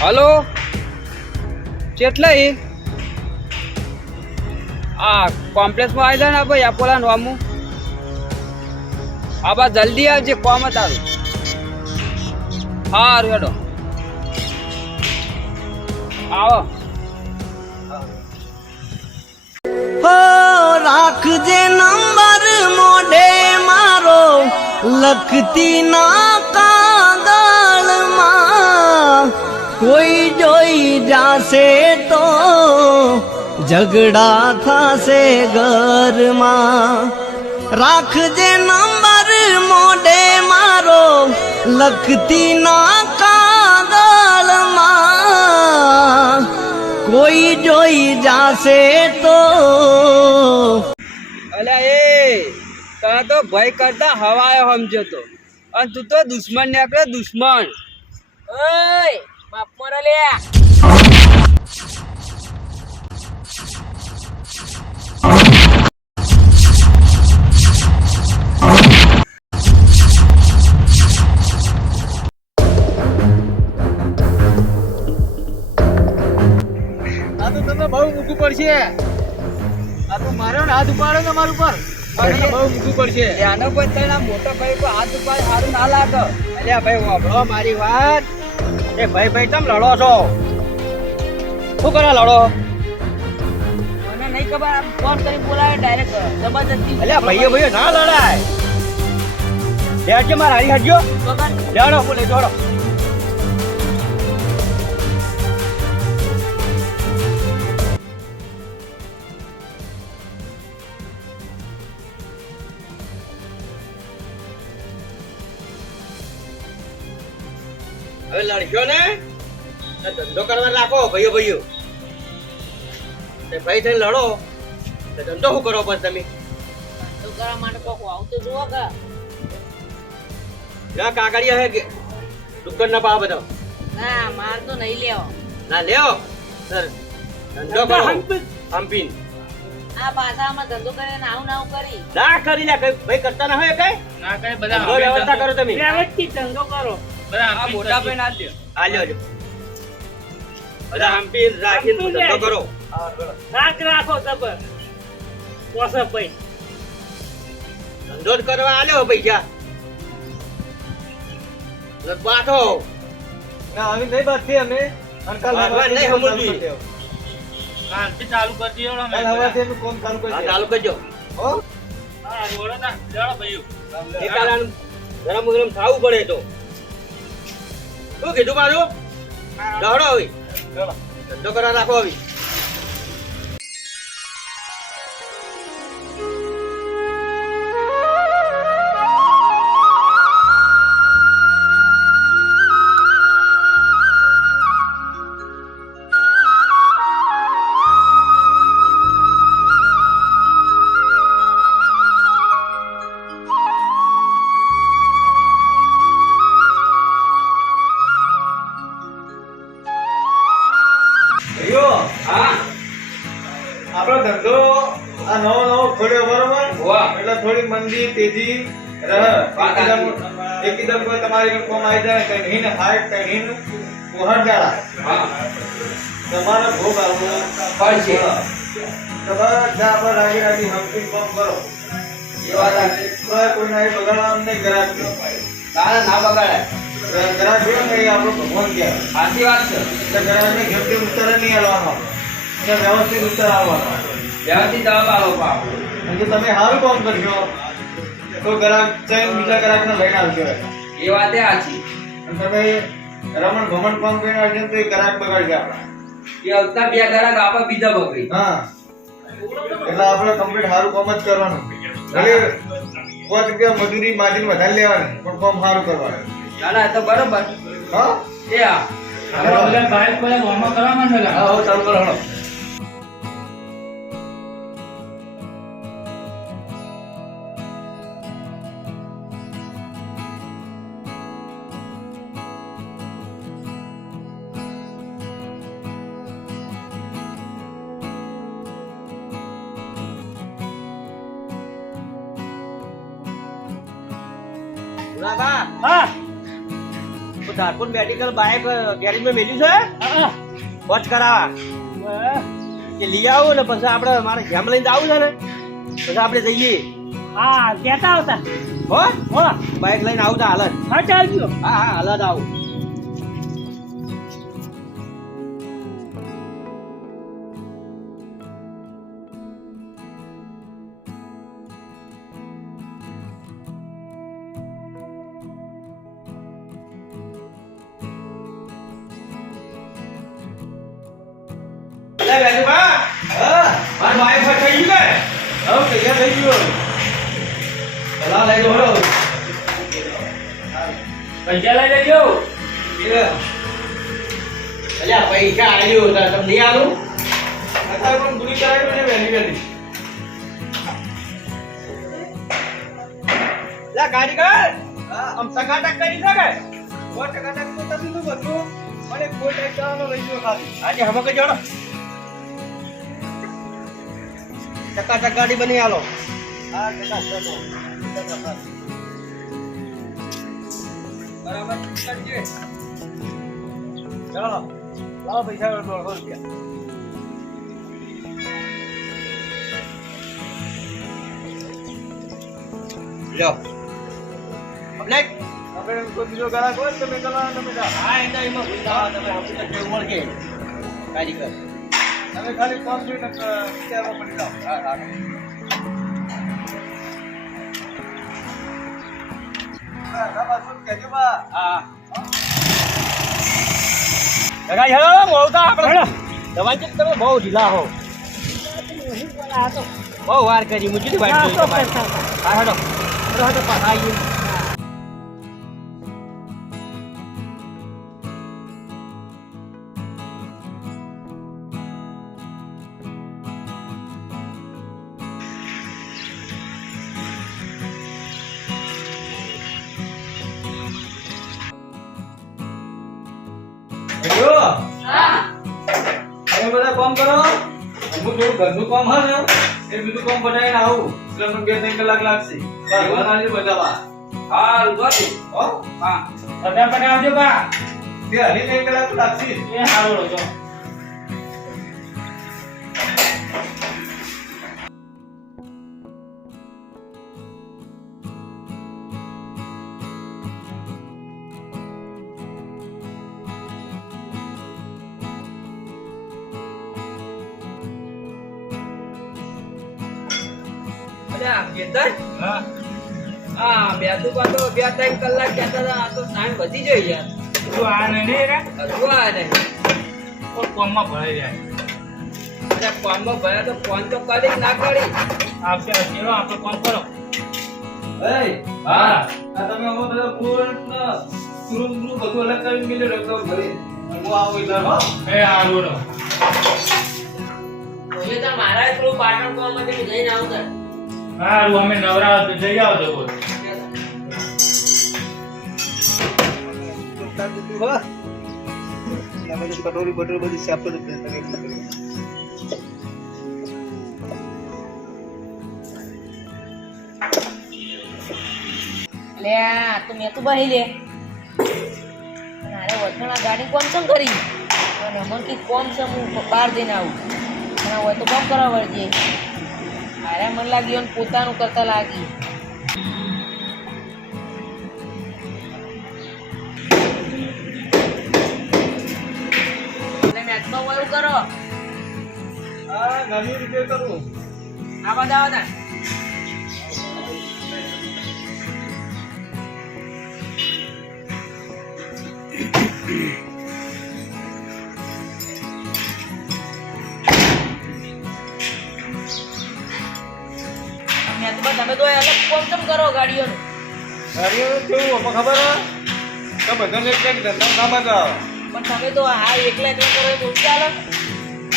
Hello કેટલા આ કોમ્પ્લેક્સમાં આવી જાય ને ભાઈ એપોલા નોમું આ બા જલ્દી આવજે કોમ તારું સારું હેડો આવો હો રાખજે નંબર મોઢે મારો લખતી ના કાગળમાં કોઈ જોઈ જાશે તો ઝઘડા થશે ઘરમાં રાખજે નંબર મોઢે મારો લખતી ના કાગળમાં કોઈ જોઈ જાશે તો અલ્યા એ તને તો ભય કરતા હવાયો સમજો તો અને તું તો દુશ્મન નીકળે દુશ્મન ઓય બાપ મોરા લે તમને બહુ મૂકવું પડશે આ તો મારો ને હાથ ઉપાડો ને મારું પર બહુ મૂકવું પડશે આનો કોઈ તને મોટો ભાઈ કોઈ હાથ ઉપાડ સારું ના લાગે અલ્યા ભાઈ વાપરો મારી વાત એ ભાઈ ભાઈ તમે લડો છો શું કરે લડો મને નહીં ખબર આમ ફોન કરી બોલાવે ડાયરેક્ટ જબરજસ્તી અલ્યા ભાઈઓ ના લડાય લેજો મારા હારી હટજો લેડો બોલે જોડો હવે લડશો ને ધંધો કરવા રાખો ભાઈઓ ભાઈઓ ભાઈ થઈને લડો તો ધંધો શું કરો પણ તમે તો કરવા માટે કોક આવતો જુઓ કે ના કાકડિયા હે કે દુકાન ના પાવ બધો ના માર તો નહીં લેવો ના લેવો સર ધંધો કરો હમ્પીન આ પાછામાં ધંધો કરીને આવું ના આવું કરી ના કરી લે કઈ ભાઈ કરતા ના હોય કઈ ના કઈ બધા વ્યવસ્થા કરો તમે વ્યવસ્થિત ધંધો કરો આ મોટા ભાઈ ના દે આલ્યો જો બધા હમ્પીન રાખીને ધંધો કરો રાખ રાખો જબર પોસપ ભાઈ ધંધો જ કરવા આલ્યો પૈસા બાઠો ના આવી નહીં બાત થી અમે અંકલ ભગવાન નહીં સમજવી શાંતિ ચાલુ કરી દીધો ને કાલ હવાથી અમે કોમ ચાલુ કરી હા ચાલુ કરજો હો હા બોલો ના લેડો ભાઈઓ એકાલાનું ગરમ ગરમ ખાવું પડે તો શું કીધું મારું દોડો હવે ચલો ધંધો કરવા રાખો હવે હા આપણો ધંધો આ નવો ખોલ્યો બરોબર વાહ. એટલે થોડી મંદી તેજી રહે એકદમ કોઈ તમારી કોમ આવી જાય કઈ નહીં ને હાઈટ કઈ નહીં કોહર ગાળા હા તમારે ભોગ આવવો પડશે. તમારે જ્યાં આપણે રાગી રાગી હમ્પી કોમ કરો એ વાત સાચી. કોઈ ના બગાડવાનું નહીં ગ્રાહક તારે ના બગાડાય ગ્રાહક જો ને એ આપણો ભગવાન કહેવાય સાચી વાત છે એટલે ગ્રાહકને ઘેરથી ઉત્તર નહીં આવવાનો એટલે વ્યવસ્થિત ઉત્તર આવવાનો વ્યવસ્થિત જવાબ આવો પાપ અને જો તમે સારું કામ કરશો તો ગ્રાહક ચાहे બીજા ગ્રાહકને લઈને આવશે એ વાત એ સાચી અને તમે રમણ ભમણ કામ કરીને આવશે તો એ ગ્રાહક બગાડશે આપણા એ આવતા બે ગ્રાહક આપે બીજા બકરી હા એટલે આપણે કમ્પ્લીટ સારું કામ જ કરવાનું ભલે 5 રૂપિયા મજૂરી માર્જિન વધારે લેવાની પણ કામ સારું કરવાનું ના ના એ તો બરોબર હા એ હા બધા ભાઈ બધા ગોમાં કરવા માંડેલા હા ચાલુ કરો હળો ઝારખું મેડિકલ બાઇક ગેરેજમાં મેલ્યું છે વોચ કરાવવા કે લઈ આવું ને પછી આપણે મારે જેમ લઈને જવું છે ને પછી આપણે જઈએ હા કેતા આવતા હો હો બાઇક લઈને આવું તો હાલ જ હા ચાલજો હા હા હાલ જ આવું પૈસા લઈ લેજો. પૈસા આવ્યો તમે નહીં આવું કારીગર આમ ટકાટક કરી શકે આજે હમો કે જોડો ટકાટક ગાડી બની આલો બરાબર કરજે. ચાલો લાવો પૈસા 150 રૂપિયા લ્યો પબ્લિક આપણે કોઈ બીજો ગાળા કોઈ તમે ગલા તમે હા એટલે એમાં ભૂલતા તમે હમણાં જે મળશે કારીગર તમે ખાલી કામ જોઈને વિચારવા પડી જાઓ હા હા બહુ ઢીલા હો બહુ વાર કરી મુજબ હા હેડો પાછા આવીએ બધા કામ કરો અમુક થોડું ઘરનું કામ હા ને એ બીજું કામ પટાઈને આવું એટલે મને 2-3 કલાક લાગશે બધાવા હા ઉભો હો હા ફટાફટ આવજો બા. 2-3 કલાક તો લાગશે એ સારું હતો. અલ્યા કેતન હા હા બેદુબા તો 2-3 કલાક કહેતા હતા. આ તો ટાઈમ વધી ગયો યાર. તું આ નહીં રે હજુ આ નહીં. કોઈ કોમમાં ભરાઈ જાય. અલ્યા ફોનમાં ભર્યા તો ફોન તો કરી ના કરી. આવશે ચલો આપણે કોમ કરો. હા આ તમે અમો બધા ફૂલ ને સુરું બધું અલગ કરીને મિલ્યો રખો ઘરે હું આવું એટલે હો એ સારું રો. એ તો મારા થોડું પાટણ કોમ માટે જઈને આવતા સારું અમે નવરા તો જઈ આવજો બોલ. કટોરી બટોરી બધી સાફ કરી દે લે આ તો મેં તો બહી લે અરે વથણા ગાડી કોમ કેમ કરી અને મન કી કોમ છે હું બહાર જઈને આવું અને હોય તો કોમ કરવા વળજે અરે મન લાગ્યું ને પોતાનું કરતા લાગી એટલે મેચમાં વયું કરો હા નાની રીતે કરું આવા દાવા ના તમે તો અલગ કોમ કેમ કરો ગાડીઓનું ગાડીઓનું કેવું અમે ખબર હે તો બધાને એક ધંધા કામ જ આવે પણ તમે તો હા એકલા એકલા કરો એવું ચાલે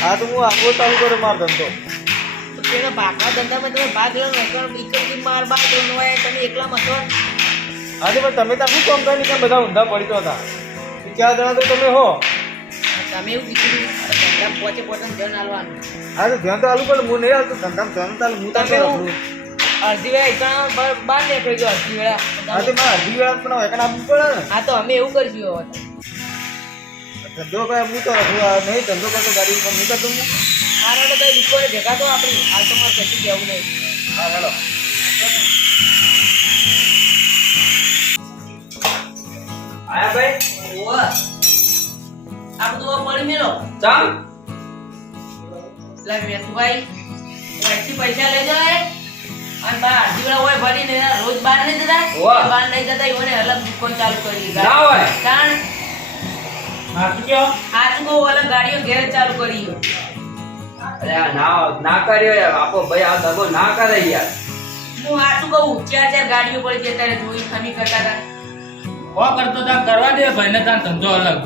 હા તો હું આગળ ચાલુ કર્યો મારો ધંધો તો તેના ભાગના ધંધામાં તમે ભાગ લો ને પણ ઇકમથી માર બાર નો હોય તમે એકલા મતો હા તો પણ તમે ત્યાં શું કામ કરીને કેમ બધા ઊંધા પડી તો હતા 4 જણા તો તમે હો તમે એવું કીધું ધંધા પોતે પોતાનું ધ્યાન આલવાનું હા તો ધ્યાન તો આલું પણ હું નહીં આવતું ધંધામાં ધ્યાન તો હું તમે તો એવું અડધી વેળા એકણા બહાર નીકળી ગયો અડધી વેળા હા તો મારે અડધી વેળા પણ હવે આપવું પડે ને હા તો અમે એવું કરીશું હવે ધંધો કરે હું તો નહીં ધંધો કરતો ગાડી ઉપર નહીં કરતો હું આને તો કઈ દુકાને ભેગા તો આપણી હાલ તો મારે કશું કહેવું નહીં હા હેલો આયા ભાઈ ઓવા આ બધું પડી મેલો ચાલ એટલે વેતુભાઈ ઓયથી પૈસા લઈ જાય અને બા અડધી વેળા હોય ભરીને રોજ બહાર નહીં જતા ઓવા. બહાર નહીં જતા એને અલગ દુકાન ચાલુ કરી ના હોય. કારણ હા શું કહો આજ બહુ અલગ ગાડીઓ ઘેર ચાલુ કરી અરે આ ના કર્યો યાર આપો ભાઈ આ દગો ના કરે યાર હું આટલું કહું ચાર ગાડીઓ પડી છે ત્યારે જોઈ ખમી કરતા હતા કો કરતો તા કરવા દે ભાઈને તાર ધંધો અલગ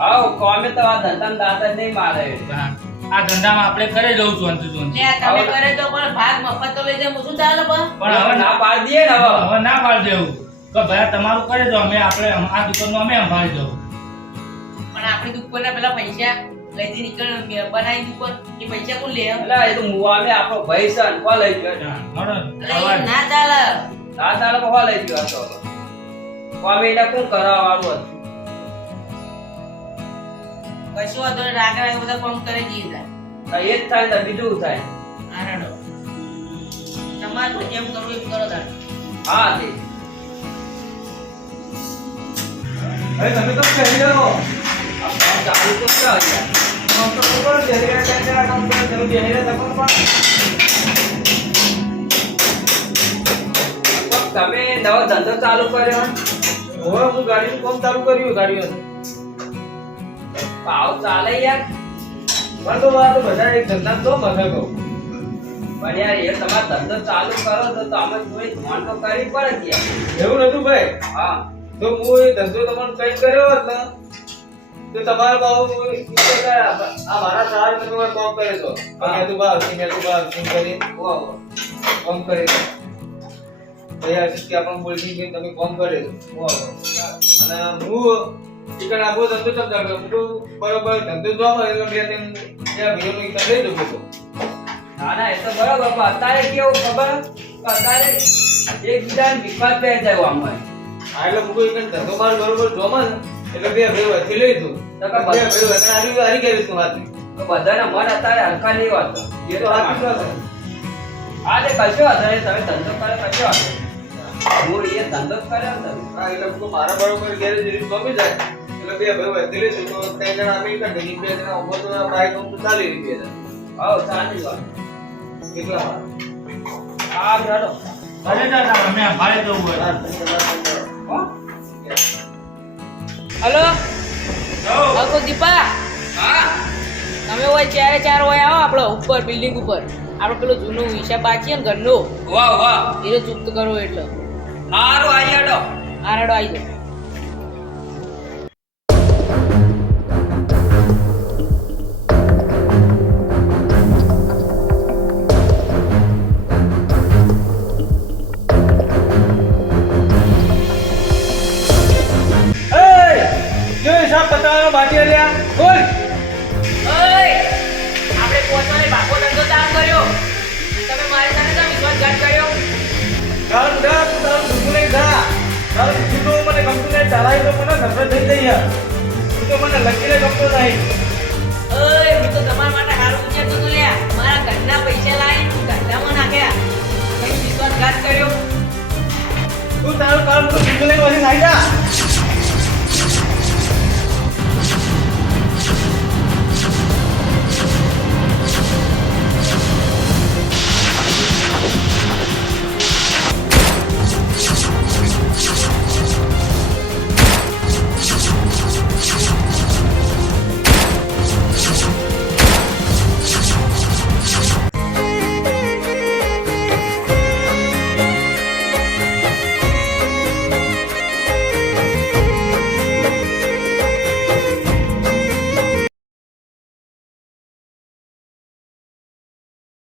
હા કોમે તો આ ધંધા દાદા નહીં મારે હા. આ ધંધામાં આપણે કરે જવું છું અંત સુધી ત્યાં તમે કરે તો પણ ભાગ મફત તો લઈ જાય હું શું ચાલે પણ પણ હવે ના પાડી દઈએ ને હવે હવે ના પાડી દેવું કે ભાઈ તમારું કરે તો અમે આપણે આ દુકાનનું અમે સંભાળી દઉં પણ આપણી દુકાનના પેલા પૈસા લઈથી નીકળ બનાવી દુકાન એ પૈસા કોણ લે એટલે એ તો મુવામે આપણો ભાઈ છે ને કોણ લઈ ગયો હા, મળો ને. એટલે એ ના ચાલે ના તારે કોણ લઈ ગયો હતો કોમે એને કોણ કરાવવા વાળું હતું કશું વાંધો નહીં રાગે રાગે બધા કામ કરે જઈએ તો એ જ થાય ને બીજું થાય આરાડો તમારે તો જેમ કરવું એમ કરો તાર હા તે હવે તમે તો કહી દો આ કામ ચાલુ તો છે યાર કામ તો કરો જરીયા ક્યાં કામ કરો તમે જરીયા તકો પણ તમે નવો ધંધો ચાલુ કર્યો હવે હું ગાડીનું કામ ચાલુ કર્યું ગાડીઓનું ભાવ ચાલે યાર પણ તો આ તો બધા એક ધંધા તો મથે કહું પણ યાર એ તમારો ધંધો ચાલુ કરો તો અમે થોડી ધોન તો કરવી પડે યાર એવું નતું ભાઈ હા તો હું એ ધંધો તમને કઈ કર્યો હોત ને તો તમારા બાબુ હું ઈ કે આ મારા સાર તમે મારે કામ કરે તો મેં તો બા કરી વાહ કામ કરે ભૈયા કે આપણે બોલતી કે તમે કામ કરે તો વાહ અને હું ટીકણ આપો ધંધો ચમચા હું તો બરોબર ધંધો જોવા એટલે બે તેમ ત્યાં ભાઈઓનો ઈકા લઈ દઉં તો ના ના એ તો બરાબર પણ અત્યારે કેવું ખબર કે અત્યારે એકબીજાને વિશ્વાસ થઈ જાય આમાં આ એટલે હું કોઈ ધંધો મારો બરોબર જોવા ને એટલે બે ભાઈઓ હાથી લઈ દઉં તો બે કે ભાઈઓ હારી ગઈ તું હાથી તો બધાના મન અત્યારે હલકા નહીં હોતો એ તો હાથી ન થાય હા તે કશો વાંધો નહીં તમે ધંધો કરે કશો વાંધો નહીં. હું એ ધંધો જ કર્યો ને તમે હા એટલે હું મારા બરોબર ગેરેજ રીત ગમી જાય એટલે બે ભાઈઓ હાથી લઈ દઉં તો ત્રણ જણા અમે ઈકા બે જણા ઉભો તો બાઈક તો ચાલી રહી બે જણા હવ ચાલી વાત કેટલા હા ચાલો અરે દાદા અમે સંભાળી દઉં હોય હો હલો જાઓ. હલો દીપા હા તમે હોય ચારે ચાર હોય આવો આપણો ઉપર બિલ્ડિંગ ઉપર આપણે પેલો જૂનો હિસાબ બાકી ને ઘરનો વાહ વાહ એને ચૂકત કરો એટલે હારું આઈ આડો આરાડો આવી જાય જો હિસાબ પતાવવાનો બાકી રહ્યા બોલ ઓય આપણે પોતાને બાપો ધંધો ચાલુ કર્યો તમે મારી સાથે કેમ વિશ્વાસઘાત કર્યો તારું જા તું તારું દુઃખ નહીં થા તારું દુઃખ મને ગમતું નહીં ચલાવી તો મને નફરત થઈ ગઈ યાર તું તો મને લખીને ગમતો નહીં ઓય હું તો તમારા માટે સારું વિચારતો તો લ્યા મારા ઘરના પૈસા લાવીને હું ધંધામાં નાખ્યા તમે વિશ્વાસઘાત કર્યો તું તારું કામ તો દુઃખ લઈને વળી નાઈ જા